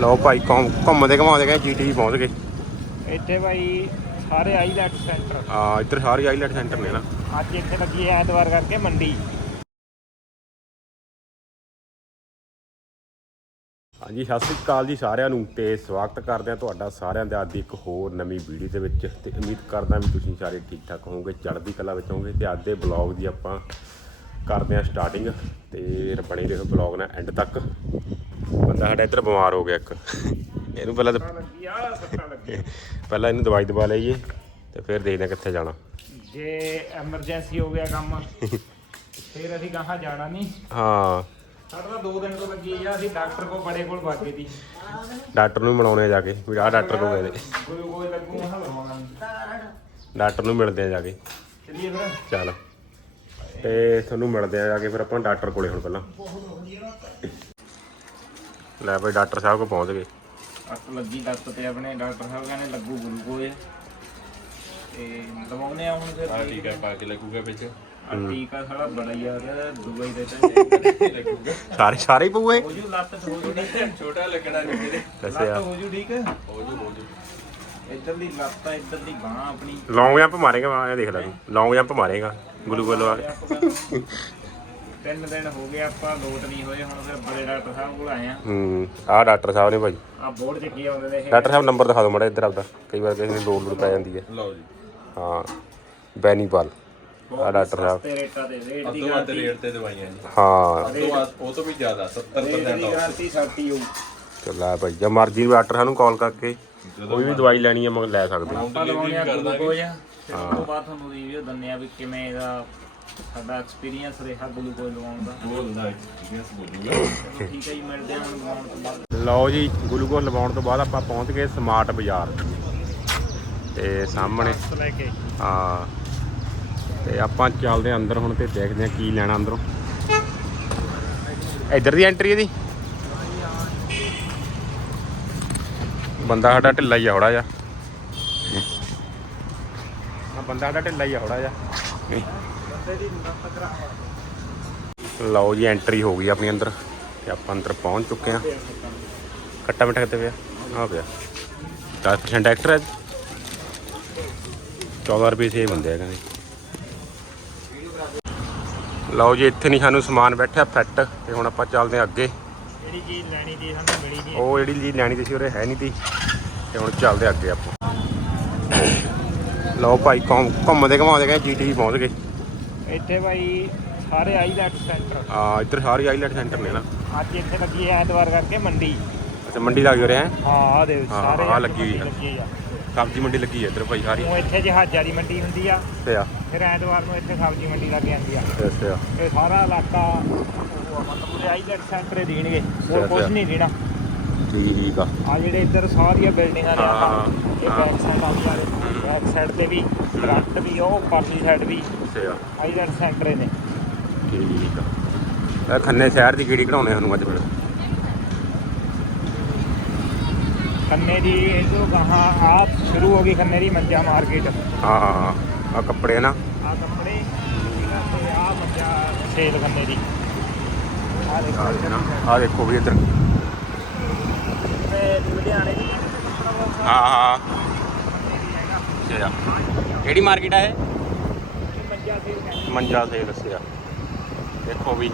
ਲਓ ਭਾਈ ਘੁੰਮ- ਘੁੰਮਦੇ ਘਮਾਉਂਦੇ ਗਏ ਜੀਟੀ ਪਹੁੰਚ ਗਏ। ਇੱਥੇ ਭਾਈ ਸਾਰੇ ਆਈਲੈਟ ਸੈਂਟਰ ਆ ਇੱਧਰ ਸਾਰੇ ਆਈਲੈਟ ਸੈਂਟਰ ਨੇ ਨਾ। ਅੱਜ ਇੱਥੇ ਲੱਗੀ ਹੈ ਐਤਵਾਰ ਕਰਕੇ ਮੰਡੀ। ਹਾਂਜੀ ਸਤਿ ਸ੍ਰੀ ਅਕਾਲ ਜੀ ਸਾਰਿਆਂ ਨੂੰ ਤੇ ਸਵਾਗਤ ਕਰਦੇ ਹਾਂ ਤੁਹਾਡਾ ਸਾਰਿਆਂ ਦਾ ਅੱਜ ਦੀ ਇੱਕ ਹੋਰ ਨਵੀਂ ਵੀਡੀਓ ਦੇ ਵਿੱਚ। ਤੇ ਉਮੀਦ ਕਰਦਾ ਵੀ ਤੁਸੀਂ ਸਾਰੇ ਠੀਕ ਠਾਕ ਹੋਵੋਗੇ ਚੜ੍ਹਦੀ ਕਲਾ ਵਿੱਚ ਹੋਵੋਗੇ ਤੇ ਅੱਜ ਦੇ ਬਲੌਗ ਦੀ ਆਪਾਂ ਕਰਦੇ ਹਾਂ ਸਟਾਰਟਿੰਗ ਤੇ ਬਣੇ ਰਹੋ ਬਲੌਗ ਨਾਲ ਐਂਡ ਤੱਕ। ਬੰਦਾ ਸਾਡਾ ਇੱਧਰ ਬਿਮਾਰ ਹੋ ਗਿਆ ਇੱਕ। ਇਹਨੂੰ ਪਹਿਲਾਂ ਤਾਂ ਪਹਿਲਾਂ ਇਹਨੂੰ ਦਵਾਈ ਦਵਾ ਲਈਏ ਤੇ ਫਿਰ ਦੇਖਦੇ ਹਾਂ ਕਿੱਥੇ ਜਾਣਾ। ਜੇ ਐਮਰਜੈਂਸੀ ਹੋ ਗਿਆ ਕੰਮ ਫਿਰ ਅਸੀਂ ਕਹਾਂ ਜਾਣਾ ਨਹੀਂ ਹਾਂ। ਸਾਡਾ ਤਾਂ ਦੋ ਦਿਨ ਤੋਂ ਲੱਗੀ ਆ ਅਸੀਂ ਡਾਕਟਰ ਕੋਲ ਬੜੇ ਕੋਲ ਵਾਗੇ ਦੀ ਡਾਕਟਰ ਨੂੰ ਮਿਲਾਉਣੇ ਆ ਜਾ ਕੇ ਵੀ ਆਹ ਡਾਕਟਰ ਕੋਲ ਗਏ ਲੱਗੂ ਡਾਕਟਰ ਨੂੰ ਮਿਲਦੇ ਆ ਜਾ ਕੇ। ਚਲਿਏ ਫਿਰ। ਚੱਲ। ਤੇ ਤੁਹਾਨੂੰ ਮਿਲਦੇ ਆ ਜਾ ਕੇ ਫਿਰ ਆਪਾਂ ਡਾਕਟਰ ਕੋਲੇ ਹੁਣ ਪਹਿਲਾਂ। ਲੈ ਭਾਈ ਡਾਕਟਰ ਸਾਹਿਬ ਕੋਲ ਪਹੁੰਚ ਗਏ। ਅੱਖ ਲੱਗੀ ਲੱਤ ਤੇ ਆਪਣੇ ਡਾਕਟਰ ਸਾਹਿਬ ਕਹਿੰਦੇ ਲੱਗੂ ਗਲੂਕੋਜ਼ ਤੇ ਲਵਾਉਨੇ ਆ ਹੁਣ ਫਿਰ ਟੀਕਾ ਪਾ ਕੇ ਲੱਗੂਗਾ ਵਿੱਚ। ਆ ਟੀਕਾ ਸਾਲਾ ਬੜਾ ਯਾਰ ਦੁਬਈ ਦੇ ਤਾਂ ਲੱਗੂਗਾ ਸਾਰੇ ਸਾਰੇ ਹੀ ਪਊਏ? ਹੋ ਜੂ ਲੱਤ ਹੋ ਜੂ ਠੀਕ। ਹੈ ਛੋਟਾ ਲੱਗਣਾ ਨਹੀਂ ਮੇਰੇ ਦੱਸਿਆ ਲੱਤ ਹੋ ਜੂ ਠੀਕ। ਹੈ ਹੋ ਜੂ ਹੋ ਜੂ। ਇੱਧਰ ਦੀ ਲੱਤ ਆ ਇੱਧਰ ਦੀ ਬਾਹ ਆਪਣੀ। ਲੌਂਗ ਜੰਪ ਮਾਰੇਗਾ ਮੈਂ ਇਹ ਦੇਖ ਲੈ ਤੂੰ। ਲੌਂਗ ਜੰਪ ਮਾਰੇਗਾ ਗਲੂਕੋਜ਼ ਲਵਾ ਕੇ। ਤਿੰਨ ਦਿਨ ਹੋ ਗਏ ਆਪਾਂ ਲੋਟ ਨਹੀਂ ਹੋਏ ਹੁਣ ਫਿਰ ਬੜੇ ਡਾਕਟਰ ਸਾਹਿਬ ਕੋਲ ਆਏ ਆ। ਹੂੰ ਆਹ ਡਾਕਟਰ ਸਾਹਿਬ ਨੇ ਭਾਈ। ਆ ਬੋਰਡ 'ਚ ਕੀ ਆਉਂਦੇ ਨੇ ਇਹ? ਡਾਕਟਰ ਸਾਹਿਬ ਨੰਬਰ ਦਿਖਾ ਦਿਓ ਮਾੜਾ ਇੱਧਰ ਆਪਦਾ ਕਈ ਵਾਰ ਕਿਸੇ ਨੂੰ ਲੋੜ ਲੋੜ ਪੈ ਜਾਂਦੀ ਹੈ। ਲਓ ਜੀ। ਹਾਂ ਬੈਨੀਪਾਲ ਆ ਡਾਕਟਰ ਸਾਹਿਬ। ਸਸਤੇ ਰੇਟਾਂ ਦੇ ਰੇਟ ਦੀ ਅੱਧੋ ਅੱਧ ਗਾਰੰਟੀ ਰੇਟ ਤੇ ਦਵਾਈਆਂ ਜੀ। ਹਾਂ। ਅੱਧੋ ਅੱਧ- ਉਹ ਤੋਂ ਵੀ ਜ਼ਿਆਦਾ 70% ਰੇਟ ਦੀ ਆਫ ਗਾਰੰਟੀ ਸਾਡੀ ਹੋਊ। ਚੱਲਾ ਭਾਈ ਜੇ ਮਰਜ਼ੀ ਡਾਕਟਰ ਸਾਨੂੰ ਕਾਲ ਕਰਕੇ ਕੋਈ ਵੀ ਦਵਾਈ ਲੈਣੀ ਹੈ ਮਗ ਲੈ ਸਕਦੇ। ਹੋ। ਆਪਾਂ ਲਵਾਉਣੇ ਆ ਗਲੂਕੋਜ਼ ਫਿਰ ਉਸ ਤੋਂ ਬਾਅਦ ਤੁਹਾਨੂੰ ਰਿਵਿਊ ਦਿੰਨੇ ਆ ਵੀ ਕਿਵੇਂ ਇਹਦਾ ਸਾਡਾ ਐਕਸਪੀਰੀਅੰਸ ਰਿਹਾ ਗਲੂਕੋਜ਼ ਲਵਾਉਣ ਦਾ। ਬਹੁਤ ਦਾ ਐਕਸਪੀਰੀਅੰਸ ਬੋਲੂਗਾ ਚਲੋ ਠੀਕ ਹੈ ਜੀ ਮਿਲਦੇ ਹਾਂ ਹੁਣ ਲਵਾਉਣ ਤੋਂ ਬਾਅਦ। ਲਓ ਜੀ ਗਲੂਕੋਜ਼ ਲਵਾਉਣ ਤੋਂ ਬਾਅਦ ਆਪਾਂ ਪਹੁੰਚ ਗਏ ਸਮਾਰਟ ਬਾਜ਼ਾਰ। ਤੇ ਸਾਹਮਣੇ ਲੈ ਕੇ। ਹਾਂ ਤੇ ਆਪਾਂ ਚੱਲਦੇ ਹਾਂ ਅੰਦਰ ਹੁਣ ਤੇ ਦੇਖਦੇ ਹਾਂ ਕੀ ਲੈਣਾ ਅੰਦਰੋਂ। ਇੱਧਰ ਦੀ ਐਂਟਰੀ ਇਹਦੀ ਬੰਦਾ ਸਾਡਾ ਢਿੱਲਾ ਹੀ ਆ ਥੋੜਾ ਜਿਹਾ। ਆ ਬੰਦਾ ਸਾਡਾ ਢਿੱਲਾ ਹੀ ਆ ਥੋੜਾ ਜਿਹਾ। ਲਓ ਜੀ ਐਂਟਰੀ ਹੋ ਗਈ ਆਪਣੀ ਅੰਦਰ ਤੇ ਆਪਾਂ ਅੰਦਰ ਪਹੁੰਚ ਚੁੱਕੇ ਹਾਂ। ਕੱਟਾ ਮਿੱਠਾ ਕਿੱਥੇ ਪਿਆ? ਆ ਪਿਆ। 10% ਐਕਸਟਰਾ 14 ਰੁਪਏ ਸੇ ਬੰਦੇ ਆ ਕਹਿੰਦੇ। ਲਓ ਜੀ ਇੱਥੇ ਨਹੀਂ ਸਾਨੂੰ ਸਮਾਨ ਬੈਠਿਆ ਫਿੱਟ ਤੇ ਹੁਣ ਆਪਾਂ ਚੱਲਦੇ ਹਾਂ ਅੱਗੇ। ਜਿਹੜੀ ਚੀਜ਼ ਲੈਣੀ ਦੀ ਸਾਨੂੰ ਮਿਲੀ ਨਹੀਂ। ਉਹ ਜਿਹੜੀ ਚੀਜ਼ ਲੈਣੀ ਸੀ ਉਹਦੇ ਹੈ ਨਹੀਂ ਤੀ ਤੇ ਹੁਣ ਚੱਲਦੇ ਹਾਂ ਅੱਗੇ ਆਪਾਂ। ਲਓ ਭਾਈ ਘੁੰਮ- ਘੁੰਮਦੇ ਘਮਾਉਂਦੇ ਗਏ ਜੀਟੀ ਪਹੁੰਚ ਗਏ। ਇੱਥੇ ਭਾਈ ਸਾਰੇ ਆਈਲੈਟ ਸੈਂਟਰ। ਆ ਇੱਧਰ ਸਾਰੇ ਆਈਲੈਟ ਸੈਂਟਰ ਨੇ ਨਾ। ਅੱਜ ਇੱਥੇ ਲੱਗੀ ਹੈ ਐਤਵਾਰ ਕਰਕੇ ਮੰਡੀ। ਅੱਛਾ ਮੰਡੀ ਲੱਗ ਰਿਹਾ ਹੈ? ਹਾਂ ਆ ਦੇ ਹਾਂ, ਸਾਰੇ ਅੱਜ ਲੱਗੀ ਹੋਈ ਆ। ਲੱਗੀ ਆ। ਸਬਜ਼ੀ ਮੰਡੀ ਲੱਗੀ ਹੈ ਇੱਧਰ ਭਾਈ ਸਾਰੀ। ਉਹ ਇੱਥੇ ਜਹਾਜ਼ਾਂ ਦੀ ਮੰਡੀ ਹੁੰਦੀ ਆ। ਤੇ ਆ। ਫਿਰ ਐਤਵਾਰ ਨੂੰ ਇੱਥੇ ਸਬਜ਼ੀ ਮੰਡੀ ਲੱਗ ਜਾਂਦੀ ਆ। ਤੇ ਆ ਇਹ ਸਾਰਾ ਇਲਾਕਾ ਉਹ ਆ, ਮਤਲਬ ਆਈਲੈਟ ਸੈਂਟਰ ਹੀ ਦੇਣਗੇ। ਹੋਰ ਅੱਛਾ, ਕੁਝ ਅੱਛਾ। ਨਹੀਂ ਦੇਣਾ। ਠੀਕ ਆ। ਆ। ਜਿਹੜੇ ਇੱਧਰ ਸਾਰੀਆਂ ਬਿਲਡਿੰਗਾਂ ਨੇ ਹਾਂ, ਆਹ ਇਹ ਹਾਂ। ਬੈਕ ਸਾਈਡ ਆ ਸਾਰੇ ਬੈਕ ਸਾਈਡ ਤੇ ਵੀ ਫਰੰਟ ਵੀ ਉਹ ਪਰਲੀ ਸਾਈਡ ਵੀ। ਤੇ ਆ ਆਈਲੈਟ ਸੈਂਟਰ ਨੇ ਠੀਕ ਆ। ਇਹ ਖੰਨੇ ਸ਼ਹਿਰ ਦੀ ਕੀੜੀ ਕਢਾਉਣੇ ਸਾਨੂੰ ਅੱਜ ਫਿਰ। ਖੰਨੇ ਦੀ ਇਧਰੋਂ ਗਾਹਾਂ ਆ ਸ਼ੁਰੂ ਹੋ ਗਈ ਖੰਨੇ ਦੀ ਮੰਜਾ ਮਾਰਕੀਟ ਹਾਂ ਹਾਂ ਆ ਕੱਪੜੇ ਨਾ। ਆ ਕੱਪੜੇ ਠੀਕ ਆ, ਤੇ ਆ ਮੰਜਾ ਸੇਲ ਖੰਨੇ ਦੀ। ਆ ਆ ਦੇਖੋ। ਆ ਦੇਖੋ ਵੀ ਇੱਧਰ। ਤੇ ਲੁਧਿਆਣੇ ਦੀ ਹਾਂ ਹਾਂ। ਕਿਹੜੀ ਮਾਰਕੀਟ ਆ ਇਹ? ਮੰਜਾ ਸੇ ਦੱਸਿਆ ਦੇਖੋ ਵੀ।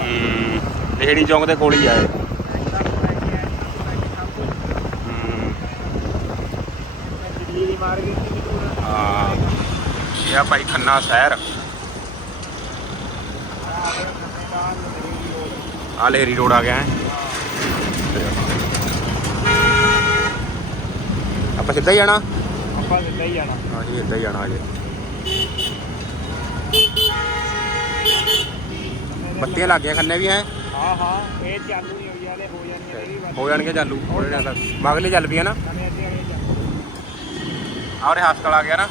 ਹੂੰ ਲੇਹੜੀ ਚੌਂਕ ਦੇ ਕੋਲ ਹੀ ਆ ਇਹ। ਹੂੰ। ਦਿੱਲੀ ਦੀ ਮਾਰਕੀਟ ਦੀ ਦੂਰ ਹਾਂ। ਇਹ ਆ ਭਾਈ ਖੰਨਾ ਸ਼ਹਿਰ। ਆ ਲੇਰੀ ਰੋਡ ਆ ਗਿਆ। ਹੈ ਆਪਾਂ ਸਿੱਧਾ ਹੀ ਜਾਣਾ? ਆਪਾਂ ਸਿੱਧਾ ਹੀ ਜਾਣਾ। ਹਾਂ ਜੀ ਇੱਦਾਂ ਹੀ ਜਾਣਾ ਅਜੇ ਬੱਤੀਆਂ ਲੱਗ ਗਈਆਂ ਖੰਨੇ ਵੀ ਹੈ? ਹਾਂ ਹਾਂ ਇਹ ਚਾਲੂ ਨਹੀਂ ਹੋਈ ਵਾਲੇ ਹੋ ਜਾਣਗੇ ਇਹ ਵੀ ਬਸ ਹੋ ਜਾਣਗੇ ਚਾਲੂ ਥੋੜੇ ਦਿਨਾਂ ਤੱਕ ਮਗਲੇ ਚੱਲ ਪਈਆਂ ਨਾ। ਨਵੇਂ ਅੱਧੇ ਵਾਲੇ ਚਾਲੂ ਆਉਰੇ ਹਸਪਤਾਲ ਆ ਗਿਆ ਨਾ।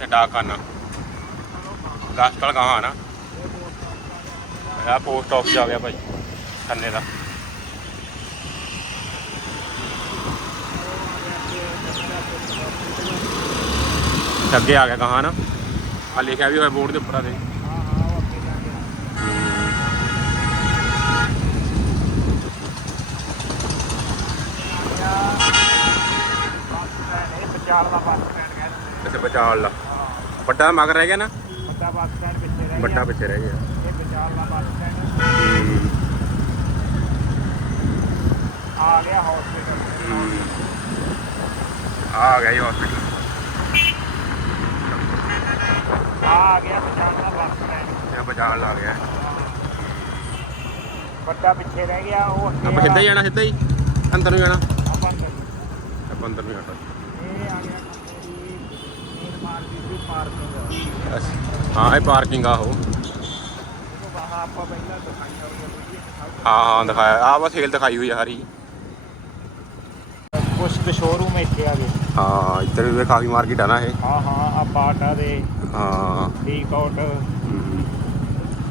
ਤੇ ਡਾਕਖਾਨਾ ਹਸਪਤਾਲ ਕਹਾਂ ਨਾ। ਆ ਪੋਸਟ ਆਫਿਸ ਆ ਗਿਆ ਭਾਈ ਖੰਨੇ ਦਾ। ਤੇ ਅੱਗੇ ਆ ਗਿਆ ਕਹਾਂ ਆ ਲਿਖਿਆ ਵੀ ਹੋਇਆ ਬੋਰਡ ਦੇ ਉੱਪਰ ਆ ਦੇ। ਬਚਾਲ ਦਾ ਬੱਸ ਸਟੈਂਡ ਹੈ ਅੱਛਾ ਬਚਾਲ ਦਾ। ਵੱਡਾ ਮਗਰ ਰਹਿ ਗਿਆ ਨਾ? ਵੱਡਾ ਬੱਸ ਸਟੈਂਡ ਪਿੱਛੇ ਰਹਿ ਗਿਆ। ਵੱਡਾ ਪਿੱਛੇ ਰਹਿ ਗਿਆ ਇਹ ਬਚਾਲ ਦਾ ਬੱਸ ਸਟੈਂਡ ਆ ਗਿਆ ਹਸਪੀਟਲ ਆ ਗਿਆ ਹਸਪੀਟਲ ਆ ਗਿਆ ਵਿਚਾਰ ਦਾ ਬੱਸ ਸਟੈਂਡ ਇਹ ਵਿਚਾਲ ਲਾ ਗਿਆ। ਵੱਡਾ ਪਿੱਛੇ ਰਹਿ ਗਿਆ ਉਹ ਅੱਗੇ ਆਪਾਂ ਸਿੱਧਾ ਹੀ ਜਾਣਾ ਸਿੱਧਾ ਹੀ? ਅੰਦਰ ਨੂੰ ਜਾਣਾ? ਆਪਾਂ ਅੰਦਰ। ਆਪਾਂ ਅੰਦਰ ਨੂੰ ਜਾਣਾ। ਇਹ ਆ ਗਿਆ ਕੰਪਨੀ ਮੇਨ ਮਾਰਕੀਟ ਦੀ ਪਾਰਕਿੰਗ ਅੱਛਾ। ਹਾਂ ਇਹ ਪਾਰਕਿੰਗ ਆ ਉਹ। ਤੋਂ ਬਾਹਰ ਆਪਾਂ ਪਹਿਲਾਂ ਦਿਖਾਈ ਹੋਈ ਹਾਂ ਹਾਂ ਦਿਖਾਇਆ। ਆ ਬਸ ਸੇਲ ਦਿਖਾਈ ਹੋਈ ਆ ਸਾਰੀ। ਕੁਝ ਕੁ ਸ਼ੋਰੂਮ ਇੱਥੇ ਆ ਗਏ। ਹਾਂ ਇੱਧਰ ਵੀ ਕਾਫੀ ਮਾਰਕੀਟ ਆ ਨਾ ਇਹ। ਹਾਂ ਹਾਂ ਆ ਬਾਟਾ ਦੇ। ਹਾਂ। ਹੂੰ।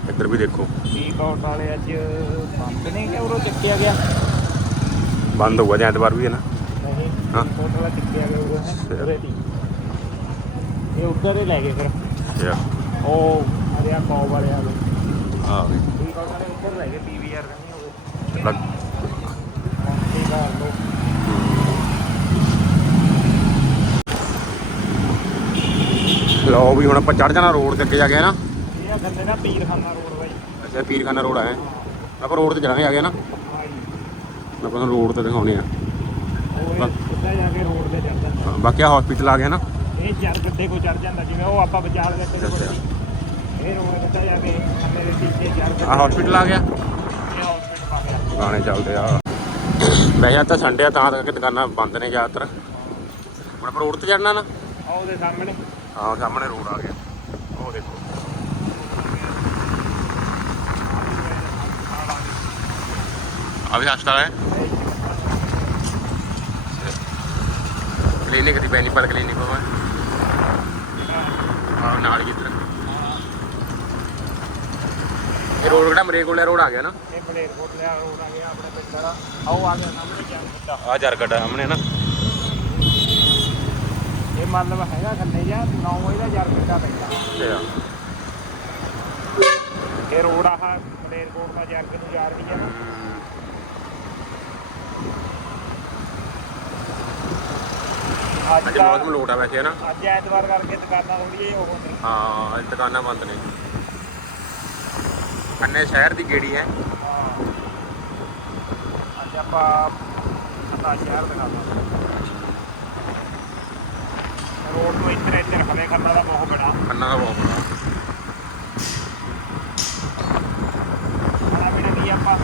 ਇੱਧਰ ਵੀ ਦੇਖੋ। ਡੀਕਾਊਟ ਵਾਲੇ ਅੱਜ ਬੰਦ ਨਹੀਂ ਕਿ ਉਰੋਂ ਚੱਕਿਆ ਗਿਆ? ਬੰਦ ਹੋਊਗਾ ਜਾਂ ਐਤਵਾਰ ਵੀ ਹੈ ਨਾ। ਨਹੀਂ ਹਾਂ। ਡੀਕਾਊਟ ਵਾਲਾ ਚੱਕਿਆ ਗਿਆ ਉਰੋਂ ਹੈ। ਉਰੇ ਦੀ। ਇਹ ਉੱਧਰ ਹੀ ਲੈ ਗਏ ਫਿਰ। ਅੱਛਾ। ਉਹ ਅਰਿਆ ਕੌ ਵਾਲੇ ਆ ਗਏ। ਆ ਗਏ ਡੀਕਾਊਟ ਵਾਲੇ ਉੱਧਰ ਲੈ ਗਏ ਪੀਵੀਆਰ ਨਹੀਂ ਹੋ ਗਏ ਲੱਗ ਕੌਂਟੀ ਦਾ ਲੋ ਲਓ ਵੀ ਹੁਣ ਆਪਾਂ ਚੜ ਜਾਣਾ ਰੋਡ ਤੇ ਅੱਗੇ ਜਾ ਕੇ ਨਾ? ਇਹ ਆ ਦਾ ਪੀਰਖਾਨਾ ਰੋਡ ਬਾਈ। ਅੱਛਾ ਪੀਰਖਾਨਾ ਰੋਡ ਆਇਆ ਆਪਾਂ ਰੋਡ ਤੇ ਚੜਾਂਗੇ ਆ ਗਿਆ ਨਾ? ਆਪਾਂ ਰੋਡ ਤੇ ਦਿਖਾਉਣੇ ਆ। ਉਹ ਸਿੱਧਾ ਜਾ ਕੇ ਰੋਡ ਤੇ ਚੜਦਾ ਹਾਂ, ਬਾਕੀ ਆ ਹਸਪੀਟਲ ਆ ਗਿਆ ਨਾ। ਇਹ ਚਾਰ ਗੱਡੇ ਕੋ ਚੜ ਜਾਂਦਾ ਜਿਵੇਂ ਉਹ ਆਪਾਂ ਵਿਚਾਲ ਗੱਡੇ ਕੋਲ। ਇਹ ਰੋਡ ਸਿੱਧਾ ਜਾ ਕੇ ਮੇਰੇ ਪਿੱਛੇ ਚਾਰ ਆ ਹਸਪੀਟਲ ਆ ਗਿਆ। ਇਹ ਹਸਪੀਟਲ ਆ ਗਿਆ। ਗਾਣੇ ਚੱਲਦੇ ਆ। ਵੈਸੇ ਤਾਂ ਸੰਡੇ ਆ ਤਾਂ ਕਰਕੇ ਦੁਕਾਨਾਂ ਬੰਦ ਨੇ ਜ਼ਿਆਦਾਤਰ। ਹੁਣ ਆਪਾਂ ਰੋਡ ਤੇ ਚੜਨਾ ਨਾ। ਆ ਉਹਦੇ ਸਾਹਮਣੇ। ਹਾਂ ਸਾਹਮਣੇ ਰੋਡ ਆ ਗਿਆ। ਉਹ ਦੇਖੋ। ਵੀ ਹਸਪਤਾਲ ਹੈ। ਕਲੀਨਿਕ ਦੀ ਬੈਨੀਪਲ ਕਲੀਨਿਕ ਹੋਵਾ ਹਾਂ। ਨਾਲ ਹੀ ਇੱਧਰ। ਇਹ ਰੋਡ ਕਿਹੜਾ ਮਰੇ ਕੋਲੇ ਰੋਡ ਆ ਗਿਆ ਨਾ? ਇਹ ਬਲੇਰਕੋਟ ਦਾ ਰੋਡ ਆ ਗਿਆ ਆਪਣੇ ਪਿੰਡ ਦਾ ਆਓ ਆ ਗਿਆ ਸਾਹਮਣੇ। ਗੱਡਾ ਆ ਜਰਗੜ ਸਾਹਮਣੇ ਨਾ। ਮਤਲਬ ਹੈਗਾ ਖੰਨੇ ਜਾਂ 9 ਵਜੇ ਦਾ ਚਾਰ ਗੱਡਾ ਪੈਂਦਾ। ਆ ਇਹ ਰੋਡ ਆਹ ਬਲੇਰਕੋਟ ਦਾ ਜਰਗ ਨੂੰ ਜਾ ਰਹੀ ਹੈ ਨਾ ਅੱਜ ਤਾਂ ਮੌਸਮ ਲੋਟ ਆ ਵੈਸੇ ਹੈ ਨਾ? ਅੱਜ ਐਤਵਾਰ ਕਰਕੇ ਦੁਕਾਨਾਂ ਥੋੜੀਆਂ ਉਹ ਨੇ। ਹਾਂ ਅੱਜ ਦੁਕਾਨਾਂ ਬੰਦ ਨੇ। ਅੰਨੇ ਸ਼ਹਿਰ ਦੀ ਗੇੜੀ ਹੈ। ਹਾਂ। ਅੱਜ ਆਪਾਂ ਪਤਾ ਸ਼ਹਿਰ ਦਿਖਾਵਾਂਗੇ ਰੋਡ ਤੋਂ ਇੱਧਰ ਇੱਧਰ ਖਲੇ ਖੰਨਾ ਦਾ ਬਹੁਤ ਬੜਾ। ਖੰਨਾ ਦਾ ਬਹੁਤ ਬੜਾ। ਖਾਣਾ ਪੀਣਾ ਕੀ ਆਪਾਂ।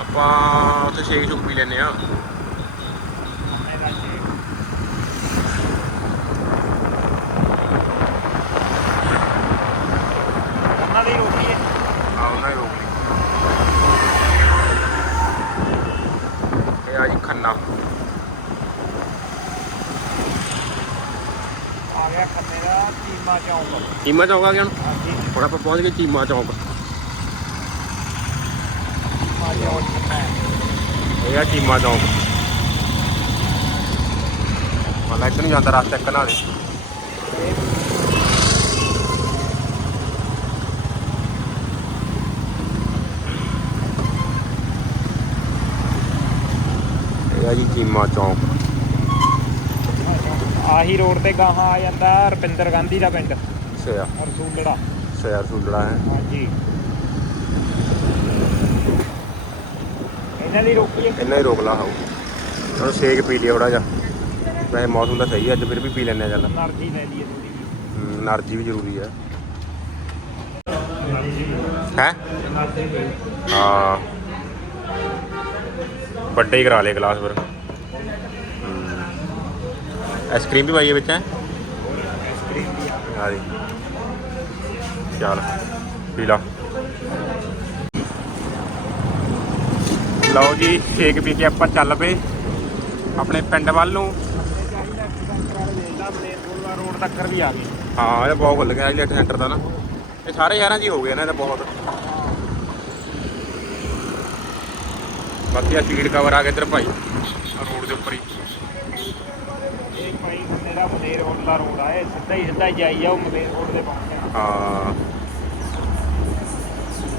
ਆਪਾਂ ਉੱਥੇ ਸ਼ੇਕ ਸ਼ੁਕ ਪੀ ਲੈਨੇ ਆ ਇਹਦਾ ਸ਼ੇਕ ਉਹਨਾਂ ਦੀ ਰੋਟੀ ਹੈ ਆ ਉਹਨਾਂ ਹੀ ਰੋਕ ਲਈ ਇਹ ਆ ਜੀ ਖੰਨਾ ਆ ਗਿਆ ਖੰਨੇ ਦਾ ਚੀਮਾ ਚੌਂਕ। ਚੀਮਾ ਚੌਂਕ ਆ ਗਿਆ ਹੁਣ? ਹਾਂਜੀ। ਹੁਣ ਆਪਾਂ ਪਹੁੰਚ ਗਏ ਚੀਮਾ ਚੌਂਕ। ਚੀਮਾ ਚੌਂਕ ਇਹ ਆ ਚੀਮਾ ਚੌਂਕ। ਮਤਲਬ ਇੱਧਰ ਨੂੰ ਜਾਂਦਾ ਰਸਤਾ ਇੱਕ ਨਾਲ ਇਹ ਆ ਜੀ ਚੀਮਾ ਚੌਂਕ। ਆਹੀ ਰੋਡ ਤੇ ਗਾਹਾਂ ਆ ਜਾਂਦਾ ਰਪਿੰਦਰ ਗਾਂਧੀ ਦਾ ਪਿੰਡ। ਸਿਆ ਰਸੂਲੜਾ ਸਿਆ ਰਸੂਲੜਾ ਹੈ। ਹਾਂਜੀ। ਇਹਨਾਂ ਦੀ ਰੋਕੀ ਇਹਨਾਂ ਹੀ ਰੋਕ ਲਾ ਹਾਉ ਹੁਣ ਸੇਕ ਪੀ ਲਿਆ ਥੋੜਾ ਜਿਹਾ। ਵੈਸੇ ਮੌਸਮ ਤਾਂ ਸਹੀ ਹੈ ਅੱਜ ਫਿਰ ਵੀ ਪੀ ਲੈਣੇ ਚੱਲ। એનર્ਜੀ ਲੈ ਲਈਏ ਥੋੜੀ એનર્ਜੀ ਵੀ ਜ਼ਰੂਰੀ ਹੈ? ਹੈ ਹਾਂ। ਵੱਡੇ ਕਰਾ ਲੇ ਗਲਾਸ ਫਿਰ। ਆਈਸਕ੍ਰੀਮ ਵੀ ਪਾਈਏ ਵਿੱਚ ਹੈ? ਆ। ਜੀ ਚੱਲ ਪੀ ਲਾ। ਲਓ ਜੀ ਸ਼ੇਕ ਪੀ ਕੇ ਆਪਾਂ ਚੱਲ ਪਏ ਆਪਣੇ ਪਿੰਡ ਵੱਲ ਨੂੰ। ਰੋਡ ਤੱਕ ਵੀ ਆ ਗਏ ਹਾਂ ਇਹ ਬਹੁਤ ਖੁੱਲ ਗਿਆ ਜੀ ਸੈਂਟਰ ਦਾ ਨਾ। ਇਹ ਸਾਰੇ ਸ਼ਹਿਰਾਂ 'ਚ ਹੀ ਗਏ ਨਾ ਇਹ ਬਹੁਤ। ਬਾਕੀ ਆ ਸੀਟ ਕਵਰ ਆ ਗਿਆ ਇੱਧਰ ਭਾਈ ਰੋਡ ਦੇ ਉੱਪਰ ਹੀ। ਮਲੇਰ ਰੋਡ ਦਾ ਰੋਡ ਆ ਇਹ ਸਿੱਧਾ ਹੀ ਸਿੱਧਾ ਹੀ ਜਾਈ ਜਾਓ ਮਲੇਰ ਰੋਡ ਦੇ ਪਹੁੰਚਿਆ ਹਾਂ।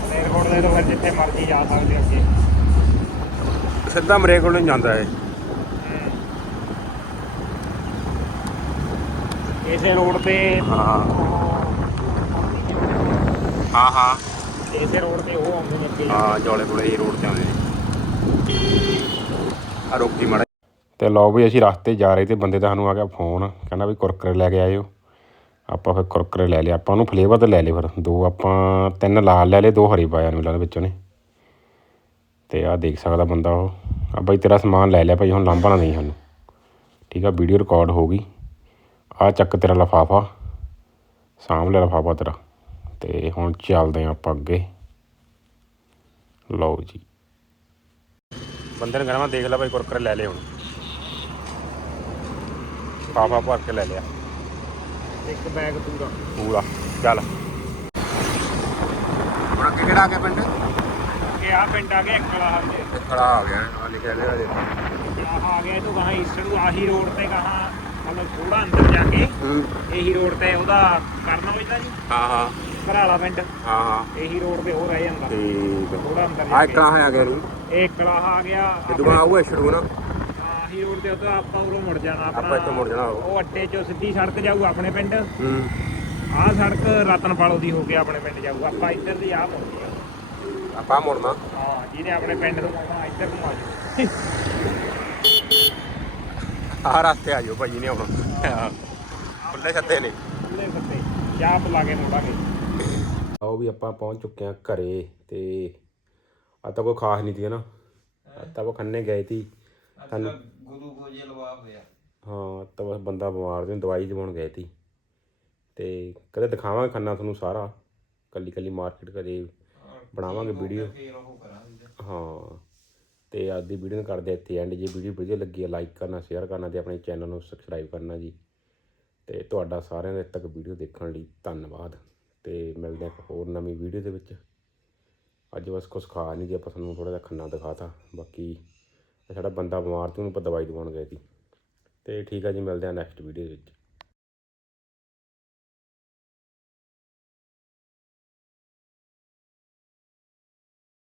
ਮਲੇਰ ਰੋਡ ਦੇ ਤੋਂ ਫਿਰ ਜਿੱਥੇ ਮਰਜ਼ੀ ਜਾ ਸਕਦੇ ਅੱਗੇ। ਸਿੱਧਾ ਮਰੇ ਕੋਲ ਨੂੰ ਜਾਂਦਾ ਹੈ। ਇਸੇ ਰੋਡ ਤੇ ਹਾਂ। ਹਾਂ ਹਾਂ। ਇਸੇ ਰੋਡ ਤੇ ਉਹ ਆਉਂਦੇ ਨੇ ਅੱਗੇ। ਹਾਂ ਜੋਲੇ ਕੋਲੇ ਹੀ ਰੋਡ ਤੇ ਆਉਂਦੇ ਨੇ। ਆ ਰੋਕੀ ਮੜਾ ਤੇ ਲਓ ਵੀ ਅਸੀਂ ਰਸਤੇ ਜਾ ਰਹੇ ਤੇ ਬੰਦੇ ਦਾ ਸਾਨੂੰ ਆ ਗਿਆ ਫੋਨ, ਕਹਿੰਦਾ ਵੀ ਕੁਰਕਰੇ ਲੈ ਕੇ ਆਇਓ। ਆਪਾਂ ਫਿਰ ਕੁਰਕਰੇ ਲੈ ਲਏ, ਆਪਾਂ ਉਹਨੂੰ ਫਲੇਵਰ ਤੇ ਲੈ ਲਏ ਫਿਰ। ਦੋ ਆਪਾਂ ਤਿੰਨ ਲਾਲ ਲੈ ਲਏ, ਦੋ ਹਰੀ ਪਾਇਆ ਨੂੰ ਲੱਗਦਾ ਵਿੱਚੋਂ ਨੇ। ਤੇ ਆ ਦੇਖ ਸਕਦਾ ਬੰਦਾ ਉਹ। ਆ ਬਾਈ ਤੇਰਾ ਸਮਾਨ ਲੈ ਲਿਆ ਭਾਈ, ਹੁਣ ਲਾਂਭਾ ਨਾ ਨਹੀਂ ਸਾਨੂੰ। ਠੀਕ ਆ ਵੀਡੀਓ ਰਿਕਾਰਡ ਹੋ ਗਈ। ਆ ਚੱਕ ਤੇਰਾ ਲਫਾਫਾ। ਸਾਂਭ ਲਿਆ ਲਫਾਫਾ ਤੇਰਾ। ਤੇ ਹੁਣ ਚੱਲਦੇ ਹਾਂ ਆਪਾਂ ਅੱਗੇ। ਲਓ ਜੀ। ਬੰਦੇ ਨੇ ਕਹਿਣਾ ਦੇਖ ਲੈ ਭਾਈ, ਕੁਰਕਰੇ ਲੈ ਲਿਆ ਹੁਣ। ਪਾਪਾ ਭਰ ਕੇ ਲੈ ਲਿਆ। ਇੱਕ ਬੈਗ ਪੂਰਾ। ਪੂਰਾ। ਚੱਲ। ਹੁਣ ਅੱਗੇ ਕਿਹੜਾ ਆ ਗਿਆ ਪਿੰਡ? ਕਿ ਆ ਪਿੰਡ ਆ ਗਿਆ ਇਕਲਾ ਹਰਦੇ ਖੜਾ ਆ ਗਿਆ ਆ ਲਿਖਿਆ ਗਿਆ ਜੀ ਆ ਗਿਆ ਤੂੰ ਕਹਾਂ ਈਸਟ ਨੂੰ ਆਹੀ ਰੋਡ ਤੇ ਕਹਾਂ ਮਤਲਬ ਥੋੜਾ ਅੰਦਰ ਜਾ ਕੇ ਹੂੰ। ਇਹੀ ਰੋਡ ਤੇ ਉਹਦਾ ਕਰਨਾ ਹੋਈਦਾ ਜੀ? ਹਾਂ ਹਾਂ। ਘਰਾਲਾ ਪਿੰਡ। ਹਾਂ ਹਾਂ। ਇਹੀ ਰੋਡ ਤੇ ਉਹ ਰਹਿ ਜਾਂਦਾ। ਠੀਕ ਆ। ਥੋੜਾ ਅੰਦਰ ਆ ਇਕਲਾ ਹੋਇਆ ਗਿਆ ਨੂੰ ਇਹ ਇਕਲਾ ਆ ਗਿਆ। ਤੇ ਦੁਆ ਆਊਗਾ ਛੜੂ ਨਾ? ਆਹੀ ਰੋਡ ਤੇ ਉਦੋਂ ਆਪਾਂ ਉਰੋਂ ਮੁੜ ਜਾਣਾ ਆਪਾਂ ਇੱਥੋਂ ਮੁੜ ਜਾਣਾ ਉਹ। ਉਹ ਅੱਡੇ ਚੋਂ ਸਿੱਧੀ ਸੜਕ ਜਾਊ ਆਪਣੇ ਪਿੰਡ। ਹੂੰ। ਆਹ ਸੜਕ ਰਤਨਪਾਲੋ ਦੀ ਹੋ ਕੇ ਆਪਣੇ ਪਿੰਡ ਜਾਊ। ਆਪਾਂ ਇੱਧਰ ਦੀ ਆਹ ਮੁੜਦੀ ਆ। ਆਪਾਂ ਮੁੜਨਾ। ਹਾਂ ਜਿਹਨੇ ਆਪਣੇ ਪਿੰਡ ਤੋਂ ਆਉਣਾ ਇੱਧਰ ਨੂੰ ਆ ਆਹ ਰਸਤੇ ਆ ਜਾਓ ਭਾਈ ਨੇ ਹੁਣ। ਖੁੱਲੇ ਛੱਤੇ ਨੇ। ਖੁੱਲੇ ਬੱਤੇ ਚਾਹ ਪਿਲਾ ਕੇ ਮੁੜਾਂਗੇ ਆਓ ਵੀ ਆਪਾਂ ਪਹੁੰਚ ਚੁੱਕੇ ਆ ਘਰੇ ਤੇ ਆ ਤਾਂ ਕੋਈ ਖਾਸ ਨਹੀਂ ਸੀ ਨਾ। ਅੱਜ ਤਾਂ ਉਹ ਖੰਨੇ ਗਏ ਸੀ। ਤੁਹਾਨੂੰ ਗੁਰੂ ਗੋਜੇ ਲਵਾ ਹੋਇਆ। ਹਾਂ ਤਾਂ ਬਸ ਬੰਦਾ ਬਿਮਾਰ ਸੀ ਦਵਾਈ ਦਿਵਾਉਣ ਗਏ ਸੀ। ਤੇ ਕਦੇ ਦਿਖਾਵਾਂਗੇ ਖੰਨਾ ਤੁਹਾਨੂੰ ਸਾਰਾ। ਕੱਲੀ ਕੱਲੀ ਮਾਰਕੀਟ ਕਦੇ ਬਣਾਵਾਂਗੇ ਵੀਡੀਓ। ਫੇਰ ਉਹ ਕਰਾਂਗੇ ਹਾਂ ਤੇ ਅੱਜ ਦੀ ਵੀਡੀਓ ਨੂੰ ਕਰਦੇ ਇੱਥੇ ਐਂਡ ਜੇ। ਵੀਡੀਓ ਵਧੀਆ ਲੱਗੀ ਹੈ ਲਾਈਕ ਕਰਨਾ ਸ਼ੇਅਰ ਕਰਨਾ ਤੇ ਆਪਣੇ ਚੈਨਲ ਨੂੰ ਸਬਸਕ੍ਰਾਈਬ ਕਰਨਾ ਜੀ। ਤੇ ਤੁਹਾਡਾ ਸਾਰਿਆਂ ਦੇ ਤੱਕ ਵੀਡੀਓ ਦੇਖਣ ਲਈ ਧੰਨਵਾਦ। ਤੇ ਮਿਲਦੇ ਹਾਂ ਇੱਕ ਹੋਰ ਨਵੀਂ ਵੀਡੀਓ ਦੇ ਵਿੱਚ। ਅੱਜ ਬਸ ਕੁਛ ਖਾ ਨਹੀਂ ਜੀ ਆਪਾਂ ਤੁਹਾਨੂੰ ਥੋੜਾ ਜਿਹਾ ਖੰਨਾ ਦਿਖਾਤਾ। ਬਾਕੀ ਇਹ ਸਾਡਾ ਬੰਦਾ ਬਿਮਾਰ ਸੀ, ਉਹਨੂੰ ਆਪਾਂ ਦਵਾਈ ਦਵਾਉਣ ਗਏ ਸੀ। ਤੇ ਠੀਕ ਆ ਜੀ, ਮਿਲਦੇ ਹਾਂ ਨੈਕਸਟ ਵੀਡੀਓ ਵਿੱਚ।